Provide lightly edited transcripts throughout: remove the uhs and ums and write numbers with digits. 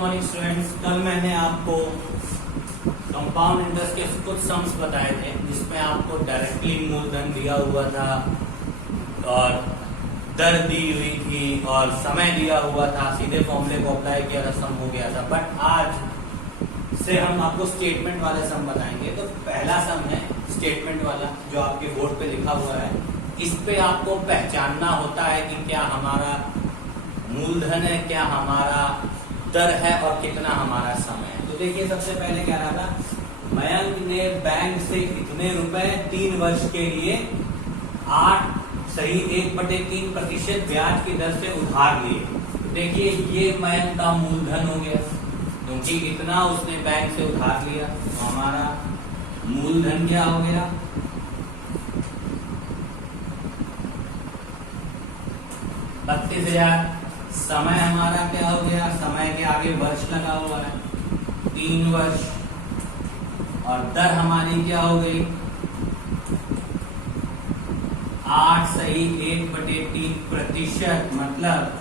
Morning students. कल मैंने आपको कंपाउंड इंटरेस्ट के कुछ सम्स बताए थे जिसमें आपको डायरेक्टली मूलधन दिया हुआ था और दर दी हुई थी और समय दिया हुआ था, सीधे फॉर्मूले को अप्लाई किया था, सम हो गया था। बट आज से हम आपको स्टेटमेंट वाले सम बताएंगे। तो पहला सम है स्टेटमेंट वाला जो आपके बोर्ड पे लिखा हुआ है। इस पे आपको पहचानना होता है कि क्या हमारा मूलधन है, क्या हमारा दर है और कितना हमारा समय है। तो देखिए सबसे पहले क्या रहा था, मयंक ने बैंक से इतने रुपए 3 वर्ष के लिए 1/3% ब्याज की दर से उधार लिए। देखिए ये मयंक का मूलधन हो गया क्योंकि इतना उसने बैंक से उधार लिया, तो हमारा मूलधन क्या हो गया, 32,000। समय हमारा क्या हो गया, समय के आगे वर्ष लगा हुआ है 3 वर्ष। और दर हमारी क्या हो गई, 8/1/3%, मतलब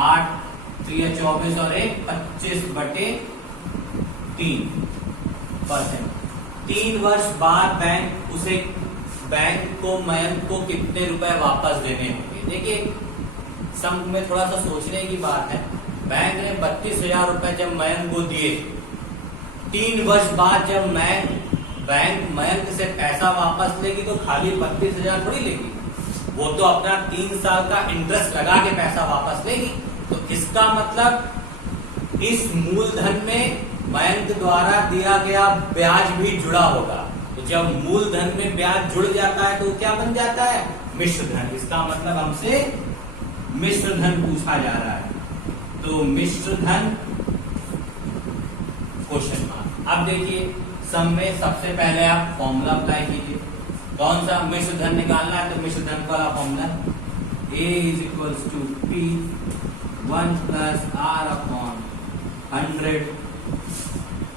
8 तो ये 24 और 1 25/3%। 3 वर्ष बाद बैंक को मयंक को कितने रुपए वापस देने होंगे। देखिए सम में थोड़ा सा सोचने की बात है। बैंक ने 32,000 रुपए जब मयंक को दिए, 3 वर्ष बाद जब बैंक मयंक से पैसा वापस लेगी तो खाली 32,000 थोड़ी लेगी, वो तो अपना 3 साल का इंटरेस्ट लगा के पैसा वापस लेगी। तो इसका मतलब इस मूलधन में मयंक द्वारा दिया गया ब्याज भी जुड़ा होगा। तो जब मूलधन में ब्याज जुड़ जाता है तो क्या बन जाता है, मिश्र धन। इसका मतलब हमसे मिश्र धन पूछा जा रहा है, तो मिश्र धन क्वेश्चन मार्क। अब देखिए सम में सबसे पहले आप फॉर्मूला अप्लाई कीजिए। कौन सा मिश्र धन निकालना है, तो मिश्र धन वाला formula A = P 1 + R/100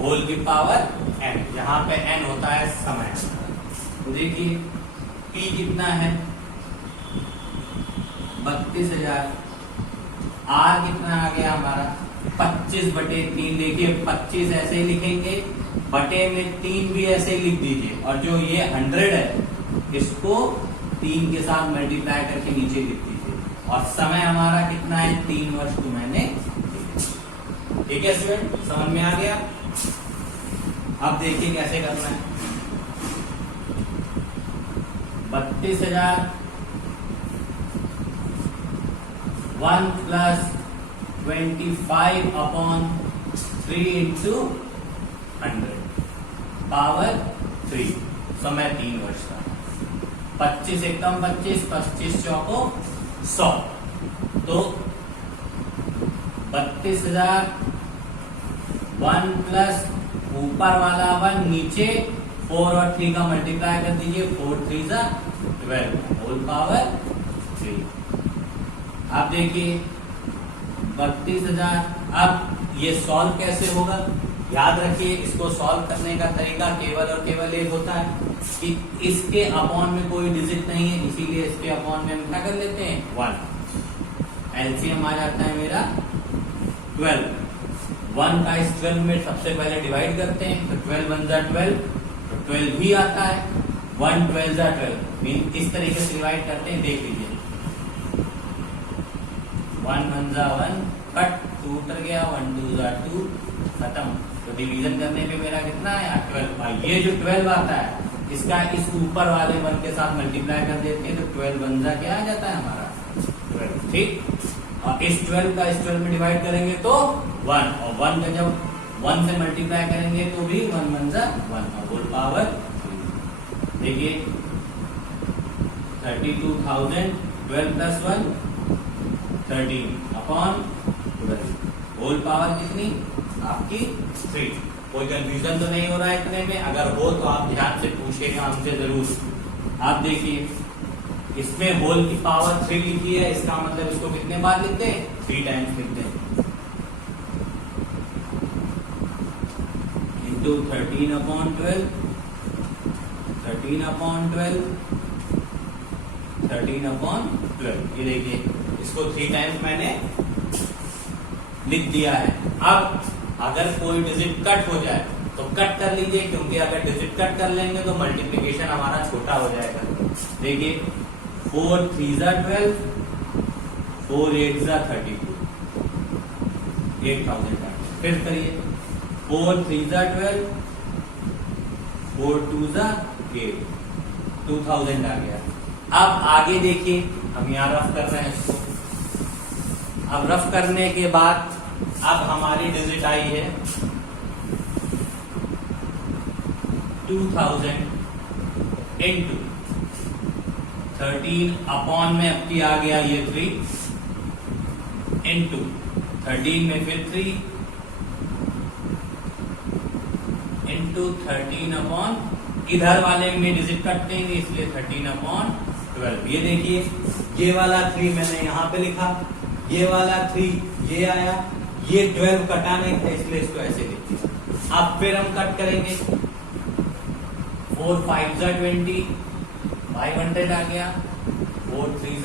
whole की पावर n, जहां पे n होता है समय। तो देखिए P कितना है, 32,000। R कितना आ गया हमारा, 25/3। देखिए 25 ऐसे ही लिखेंगे, बटे में 3 भी ऐसे ही लिख दीजिए, और जो ये 100 है इसको 3 के साथ मल्टीप्लाई करके नीचे लिख दीजिए। और समय हमारा कितना है, 3 वर्ष को मैंने। ठीक है स्टूडेंट, समझ में आ गया। अब देखिए कैसे करना है। 32,000 1 + 25/3 × 100 पावर 3, समय 3 वर्ष का। 25 एकदम 25, 25 चौको 100। तो 32,000 1 + ऊपर वाला 1 नीचे 4 और 3 का मल्टीप्लाई कर दीजिए, 4 3 12 होल पावर 3। अब देखिए 32,000। अब ये सॉल्व कैसे होगा, याद रखिए इसको सॉल्व करने का तरीका केवल और केवल एक होता है कि इसके अपॉन में कोई डिजिट नहीं है, इसीलिए इसके अपॉन में हम क्या कर लेते हैं, 1। एलसीएम आ जाता है मेरा 12। 1 का इस 12 में सबसे पहले डिवाइड करते हैं, तो 12 1 × 12, तो 12 भी आता है। 1 12 × 12 मीन इस तरीके से डिवाइड करते हैं। देख लीजिए 1 1 × 1 कट, 2 उतर गया, 1 2 × 2 खत्म। तो डिवीजन करने पे मेरा कितना है, 12। ये जो 12 आता है इसका इस ऊपर वाले 1 के साथ मल्टीप्लाई कर देते हैं, तो 12 1 × क्या आ जाता है हमारा 12। ठीक, और इस 12 का इस 12 में डिवाइड करेंगे तो 1, और 1 का जब 1 से मल्टीप्लाई करेंगे तो भी 1 1 × 1 और होल पावर 3। देखिए 32,000 12 + 1 13/12 होल पावर कितनी आपकी 3। कोई कंफ्यूजन तो नहीं हो रहा है इतने में, अगर हो तो आप ध्यान से पूछेगा हमसे जरूर। आप देखिए इसमें होल की पावर 3 लिखी है, इसका मतलब इसको कितने बार लिखते हैं, 3 टाइम्स लिखते हैं, इंटू 13/12 13/12। ये देखिए इसको 3 टाइम्स मैंने लिख दिया है। अब अगर कोई डिजिट कट हो जाए तो कट कर लीजिए, क्योंकि अगर डिजिट कट कर लेंगे तो मल्टीप्लिकेशन हमारा छोटा हो जाएगा। देखिए 4 3 12, 4 8 32, 8000। फिर करिए 4 3 12, 4 2 8, 2000 आ गया। अब आगे देखिए, हम यहाँ रफ कर रहे हैं इसको। अब रफ करने के बाद अब हमारी डिजिट आई है 2000 इंटू 13 अपॉन में अब की आ गया ये 3 इंटू 13 में फिर 3 इंटू 13 अपॉन, इधर वाले में डिजिट कट देंगे इसलिए 13 अपॉन 12। ये देखिए, ये वाला 3 मैंने यहां पे लिखा, ये वाला 3 ये आया, ये 12 कटाने था इसलिए इसको ऐसे लिख दिया। अब फिर हम कट करेंगे, 4 5 20, 500 आ गया, 4 3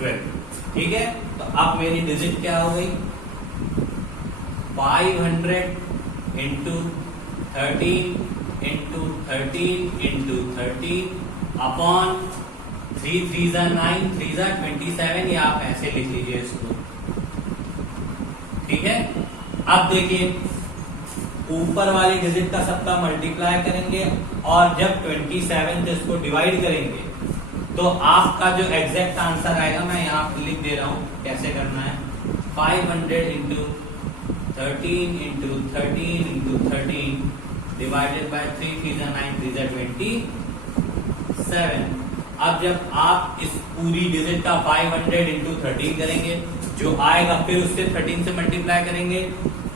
12। ठीक है, तो अब मेरी डिजिट क्या हो गई, 500 इंटू 13 इंटू 13 इंटू 13 अपॉन 3 3 9, 3 27। ये आप ऐसे लिख लीजिए इसको। ठीक है, अब देखिए ऊपर वाली डिजिट का सबका मल्टीप्लाई करेंगे और जब 27 से इसको डिवाइड करेंगे तो आपका जो एग्जैक्ट आंसर आएगा, मैं यहाँ पे लिख दे रहा हूं कैसे करना है, 500 into 13 into 13 into 13 divided by 3 3 9, 3 27। अब जब आप इस पूरी डिजिट का 500 इंटू 13 करेंगे, जो आएगा फिर उससे 13 से मल्टीप्लाई करेंगे,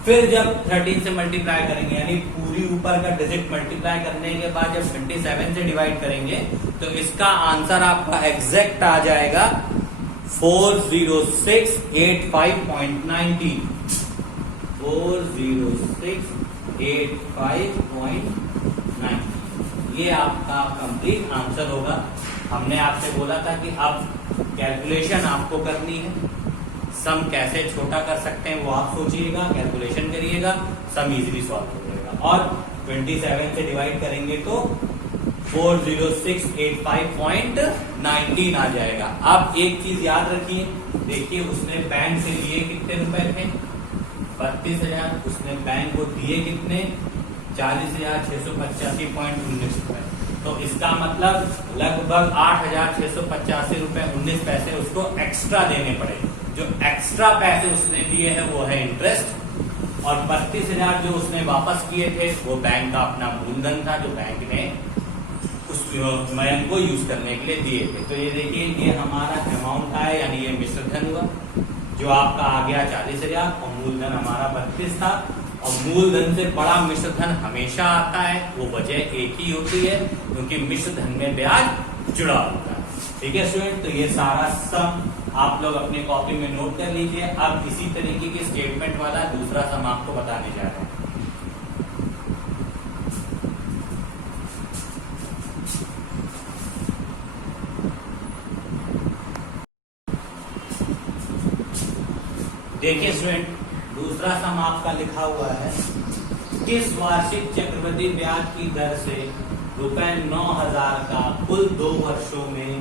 फिर जब 13 से मल्टीप्लाई करेंगे यानी पूरी ऊपर का डिजिट मल्टीप्लाई करने के बाद जब 27 से डिवाइड करेंगे तो इसका आंसर आपका एग्जैक्ट आ जाएगा 40685.90, 40685.90। ये आपका कंप्लीट आंसर होगा। हमने आपसे बोला था कि अब कैलकुलेशन आपको करनी है, सम कैसे छोटा कर सकते हैं वो आप सोचिएगा, कैलकुलेशन करिएगा, सम इजीली सॉल्व हो जाएगा। और 27 से डिवाइड करेंगे तो 40685.19 आ जाएगा। अब एक चीज याद रखिए, देखिए उसने बैंक से लिए कितने रुपए थे, 32,000। उसने बैंक को दिए कितने, 40,685.19 रुपए। तो इसका मतलब लगभग 8,685 रुपए 19 पैसे उसको एक्स्ट्रा देने पड़े। जो एक्स्ट्रा पैसे उसने दिए हैं वो है इंटरेस्ट, और 32,000 जो उसने वापस किए थे वो बैंक का अपना मूलधन था जो बैंक ने उस मयन को यूज करने के लिए दिए थे। तो ये देखिए, ये हमारा अमाउंट है, यानी ये मिश्र धन हुआ जो आपका आ गया 40,000, और मूलधन हमारा 32 था। और मूलधन से बड़ा मिश्र धन हमेशा आता है, वो वजह एक ही होती है क्योंकि मिश्र धन में ब्याज जुड़ा होता है। ठीक है स्टूडेंट, तो ये सारा सम आप लोग अपने कॉपी में नोट कर लीजिए। अब इसी तरीके की स्टेटमेंट वाला दूसरा सम आपको बताने जा रहे हैं। देखिए स्टूडेंट, दूसरा सम आपका लिखा हुआ है, किस वार्षिक चक्रवृद्धि ब्याज की दर से रुपए 9,000 का कुल 2 वर्षों में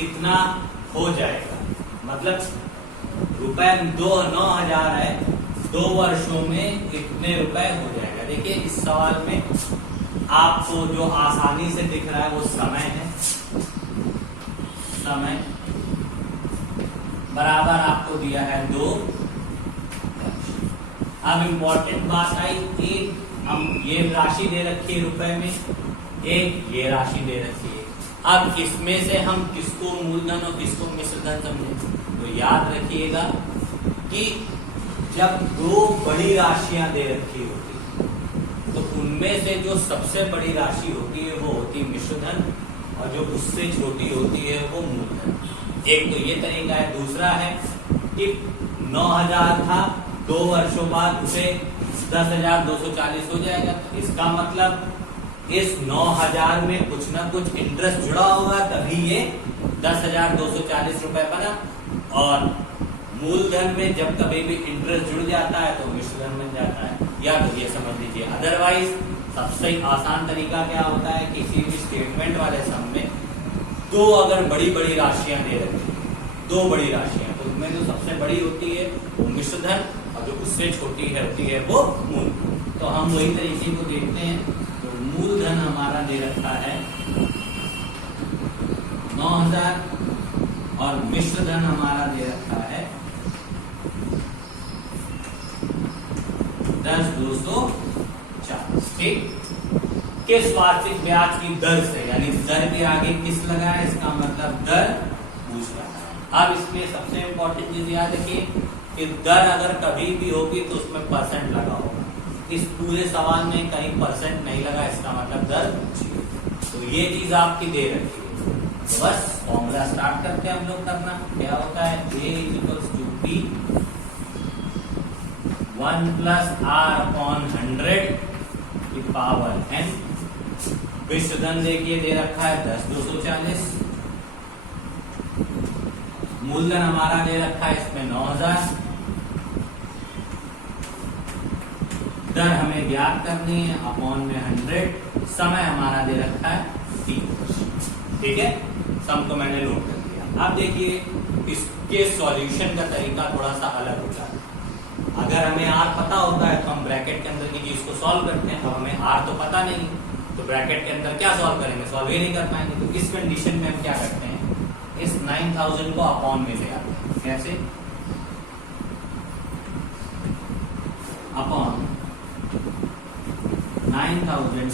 इतना हो जाएगा। मतलब रुपए 9,000 है, 2 वर्षों में इतने रुपए हो जाएगा। देखिए इस सवाल में आपको जो आसानी से दिख रहा है वो समय है, समय बराबर आपको दिया है 2। अब इंपॉर्टेंट बात आई, एक हम ये राशि दे रखी है रुपए में, एक ये राशि दे रखी है। अब इसमें से हम किसको मूलधन और किसको मिश्रधन समझें, तो याद रखिएगा कि जब 2 बड़ी राशियां दे रखी होती तो उनमें से जो सबसे बड़ी राशि होती है वो होती है मिश्रधन, और जो उससे छोटी होती है वो मूलधन। एक तो ये तरीका है। दूसरा है कि 9,000 था, 2 वर्षों बाद उसे 10,240 हो जाएगा। इसका मतलब इस 9,000 में कुछ ना कुछ इंटरेस्ट जुड़ा होगा, तभी ये 10,240 रुपए बना। और मूलधन में जब कभी भी इंटरेस्ट जुड़ जाता है तो मिश्रधन बन जाता है, या तो ये समझ लीजिए। अदरवाइज सबसे आसान तरीका क्या होता है, किसी भी स्टेटमेंट वाले सम में दो अगर बड़ी बड़ी राशियां दे रखी है, दो बड़ी राशियां, तो उनमें जो सबसे बड़ी होती है वो मिश्रधन और जो उससे छोटी है होती है वो मूलधन। तो हम वही तरीके को देखते हैं। तो मूलधन हमारा दे रखा है 9000 और मिश्रधन हमारा दे रखा है 10,240। ठीक, किस वार्षिक ब्याज की दर से, यानी दर के आगे किस लगा है, इसका मतलब दर पूछ रहा है। अब इसमें सबसे इंपॉर्टेंट चीज याद रखिए कि दर अगर कभी भी होगी तो उसमें परसेंट लगा होगा। इस पूरे सवाल में कहीं परसेंट नहीं लगा, इसका मतलब दर पूछी है। तो ये चीज आपकी दे रखी है। तो बस फॉर्मूला स्टार्ट करते हैं हम लोग करना। क्या होता है, A = P 1 + R/100 की पावर n। विश्वधन देखिए दे रखा है 10,240। मूलधन हमारा दे रखा है इसमें 9000। दर हमें ज्ञात करनी है अपॉन में 100। समय हमारा दे रखा है 3। ठीक है, सम को मैंने नोट कर दिया। अब देखिए इसके सॉल्यूशन का तरीका थोड़ा सा अलग होता है। अगर हमें R पता होता है तो हम ब्रैकेट के अंदर की चीज को सॉल्व करते हैं। अब हमें R तो पता नहीं, तो ब्रैकेट के अंदर क्या सॉल्व करेंगे, सॉल्व ही नहीं कर पाएंगे। तो इस कंडीशन में हम क्या करते हैं, इस 9000 को अपॉन में ले आते हैं। कैसे, अपॉन 9000 =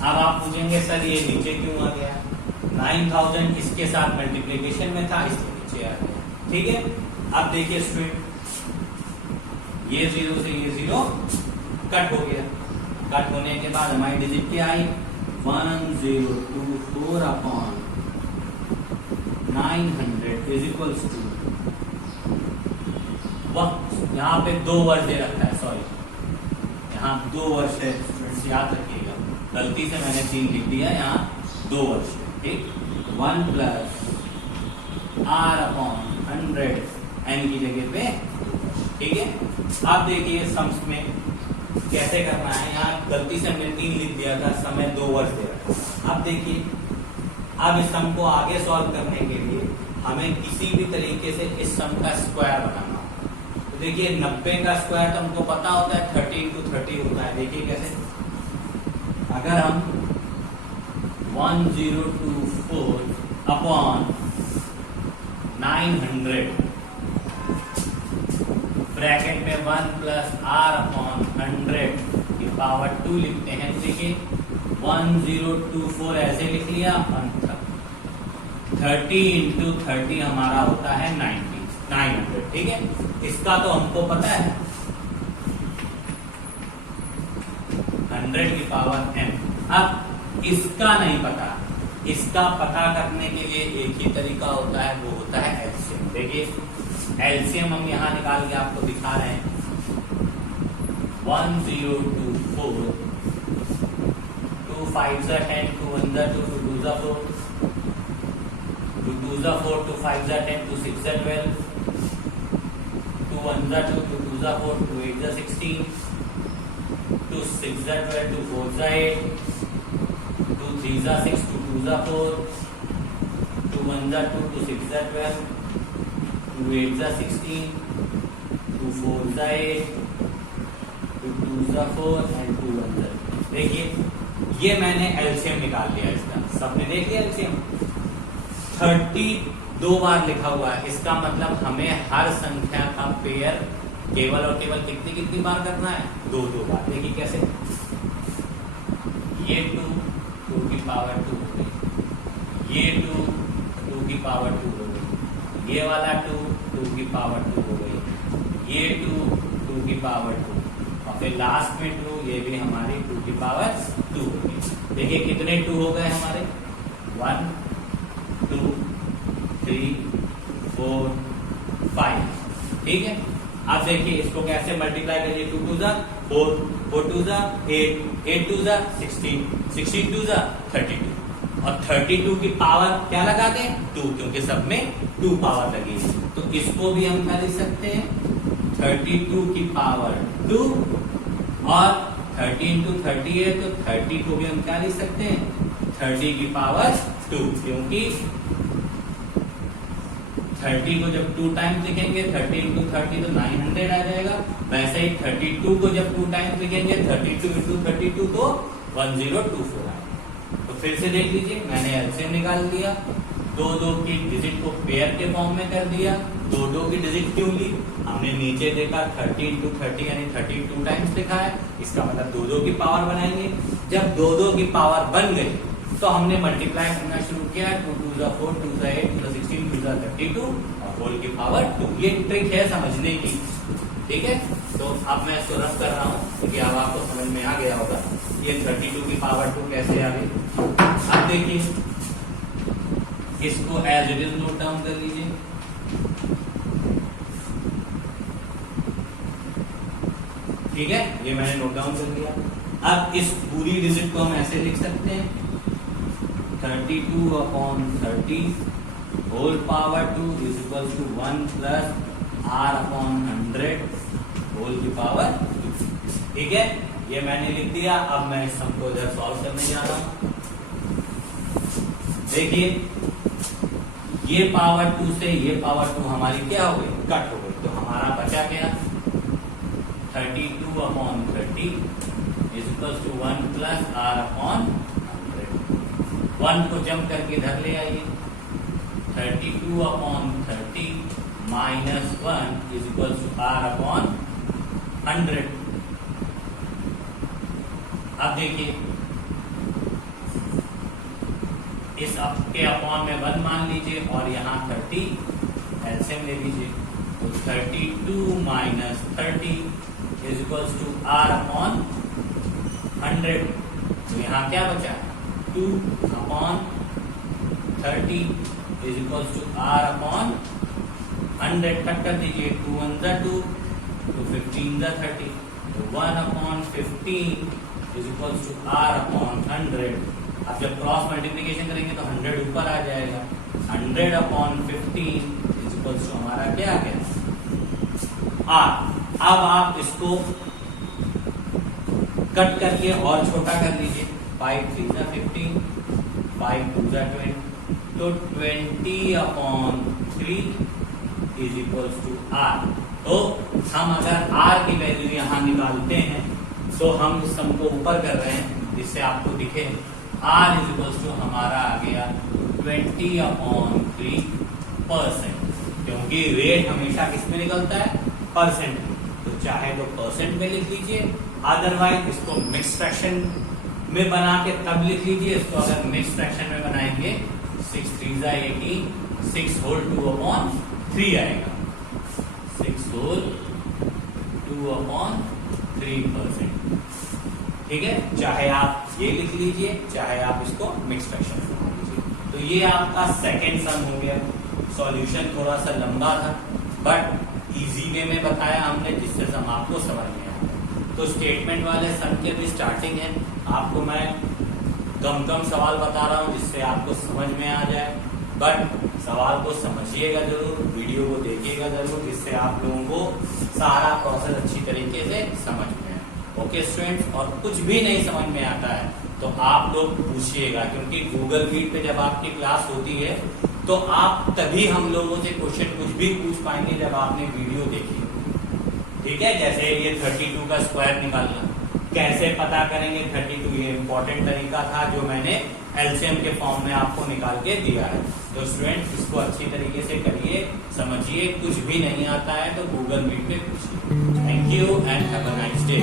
अब आप पूछेंगे सर ये नीचे क्यों आ गया। 9000 इसके साथ मल्टीप्लिकेशन में था इसलिए नीचे आ गया। ठीक है, अब देखिए स्टूडेंट, ये 0 से ये 0 कट हो गया। कट होने के बाद हमारी डिजिट क्या आई, 1024 अपॉन 900 = वह यहाँ पे 2 वर्ष दे रखा है, सॉरी यहाँ 2 वर्ष है स्टूडेंट्स, याद रखिएगा। गलती से मैंने 3 लिख दिया, यहाँ 2 वर्ष है। ठीक, 1 + R/100 n की जगह पे। ठीक है, अब देखिए सम्स में कैसे करना है। यहाँ गलती से हमने 3 लिख दिया था, समय 2 वर्ष दे रखा है। अब देखिए, अब इस सम को आगे सॉल्व करने के लिए हमें किसी भी तरीके से इस सम का स्क्वायर बनाना होगा। तो देखिए 90 का स्क्वायर तो हमको पता होता है 30 × 30 होता है। देखिए कैसे, अगर हम 1024 अपॉन 900 ब्रैकेट में 1 + R/100 की पावर 2 लिखते हैं। देखिए 1024 ऐसे लिख लिया, 30 × 30 हमारा होता है 900। ठीक है, इसका तो हमको पता है 100 की पावर n। अब इसका नहीं पता, इसका पता करने के लिए एक ही तरीका होता है, वो होता है एलसीएम। देखिए एलसीएम हम यहाँ निकाल के आपको दिखा रहे हैं। 1024 2 5 10 2 1 2 2 2 4 2 2 4 2 5 10 2 6 12 2 1 2 2 2 4 2 8 16 2 6 12 2 4 8 2 3 6 2 2 4 2 1 2 2 6 12 2 8 16 2 4 8 2 2 4 एंड 2 1। देखिए ये मैंने एलसीएम निकाल लिया इसका। सबने देख लिया एलसीएम। 30 2 बार लिखा हुआ है, इसका मतलब हमें हर संख्या का पेयर केवल और केवल कितनी कितनी बार करना है, 2 2 बार। देखिए कैसे, ये 2 की पावर 2 हो गई, ये 2 की पावर 2 हो गई, ये वाला 2 की पावर 2 हो गई, ये 2 की पावर 2, और फिर लास्ट में 2, ये भी हमारी 2 की पावर 2 हो गई। देखिए कितने 2 हो गए हमारे, 1 2 3 4 5। ठीक है, अब देखिए इसको कैसे मल्टीप्लाई करिए, 2 2 जा 4, 4 2 जा 8, 8 2 जा 16, 16 2 जा 32 और 32 की पावर क्या लगा दें 2, क्योंकि सब में 2 पावर लगी है। तो इसको भी हम क्या लिख सकते हैं 32 की पावर 2 और 30 into 30 है तो 30 को भी हम क्या लिख सकते हैं 30 की पावर 2, क्योंकि 30 को जब 2 टाइम्स लिखेंगे 30 into 30 तो 900 आ जाएगा। वैसे ही 32 को जब 2 टाइम्स लिखेंगे 32 into 32 तो 1024 आएगा। तो फिर से देख लीजिए, मैंने एलसीएम निकाल लिया, दो की डिजिट को पेयर के फॉर्म में कर दिया। दो की डिजिट क्यों ली, हमने नीचे देखा 30 into 30 यानी 32 टाइम्स लिखा है, इसका मतलब दो की पावर बनाएंगे। जब दो की पावर बन गई तो हमने मल्टीप्लाई करना शुरू किया, 2 2 जा 4, 2 जा 8, 16, 2 जा 32 और होल की पावर 2। ये ट्रिक है समझने की, ठीक है। तो अब मैं इसको रफ कर रहा हूँ क्योंकि अब आपको समझ में आ गया होगा ये 32 की पावर 2 कैसे आ गई। अब देखिए इसको as it is note down कर लीजिए। ठीक है, ये मैंने नोट डाउन कर लिया। अब इस पूरी डिजिट को हम ऐसे लिख सकते हैं 32/30 whole power 2 is equal to 1 plus r/100 whole की पावर 2। ठीक है, ये मैंने लिख दिया। अब मैं इस सम को इधर सॉल्व करने जा रहा हूं। देखिए ये पावर 2 से ये पावर 2 हमारी क्या हो गई, कट हो गई। तो हमारा बचा क्या 32/30 is equal to 1 plus r/100। 1 को जंप करके इधर ले आइए, 32/30 minus 1 is equal to r/100। अब देखिए इस के अपॉन में 1 मान लीजिए और यहाँ 30 एलसीएम ले लीजिए। तो 32 minus 30 is equal to r/100। तो यहाँ क्या बचा 2/30 is equal to r/100। Cut कर दीजिए, 2 1 जा 2, तो 15 जा 30, तो 1/15 इज इक्वल टू r/100। अब जब क्रॉस मल्टीप्लिकेशन करेंगे तो 100 ऊपर आ जाएगा। 100/15 इज इक्वल टू हमारा क्या आ गया r। अब आप इसको कट करके और छोटा कर लीजिए, 5 3 जा 15, 5 2 जा 20, तो 20/3 इज इक्वल टू r। तो हम अगर r की वैल्यू यहाँ निकालते हैं तो हम इस सम को ऊपर कर रहे हैं जिससे आपको दिखे r इज इक्वल टू हमारा आ गया 20/3%, क्योंकि रेट हमेशा किस में निकलता है परसेंट। तो चाहे तो परसेंट में लिख लीजिए, अदरवाइज इसको मिक्स फ्रैक्शन में बना के तब लिख लीजिए। इसको अगर मिक्स फ्रैक्शन में बनाएंगे 6 3 जा 18, 6 होल 2/3 आएगा, 6 होल 2/3%। ठीक है, चाहे आप ये लिख लीजिए, चाहे आप इसको मिक्स फ्रैक्शन में बना लीजिए। तो ये आपका सेकेंड सम हो गया। सॉल्यूशन थोड़ा सा लंबा था बट इजी वे में बताया हमने, जिससे सम आपको समझ में आया। तो स्टेटमेंट वाले सम के भी स्टार्टिंग है, आपको मैं कम सवाल बता रहा हूँ जिससे आपको समझ में आ जाए। बट सवाल को समझिएगा जरूर, वीडियो को देखिएगा जरूर, जिससे आप लोगों को सारा प्रोसेस अच्छी तरीके से समझ में आए। ओके स्टूडेंट्स, और कुछ भी नहीं समझ में आता है तो आप लोग पूछिएगा, क्योंकि गूगल मीट पे जब आपकी क्लास होती है तो आप तभी हम लोगों से क्वेश्चन कुछ भी पूछ पाएंगे जब आपने वीडियो देखी। ठीक है, जैसे ये 32 का स्क्वायर निकालना कैसे पता करेंगे 32, ये इंपॉर्टेंट तरीका था जो मैंने एलसीएम के फॉर्म में आपको निकाल के दिया है। तो स्टूडेंट इसको अच्छी तरीके से करिए, समझिए। कुछ भी नहीं आता है तो गूगल मीट पे पूछिए। Thank you and have a nice day.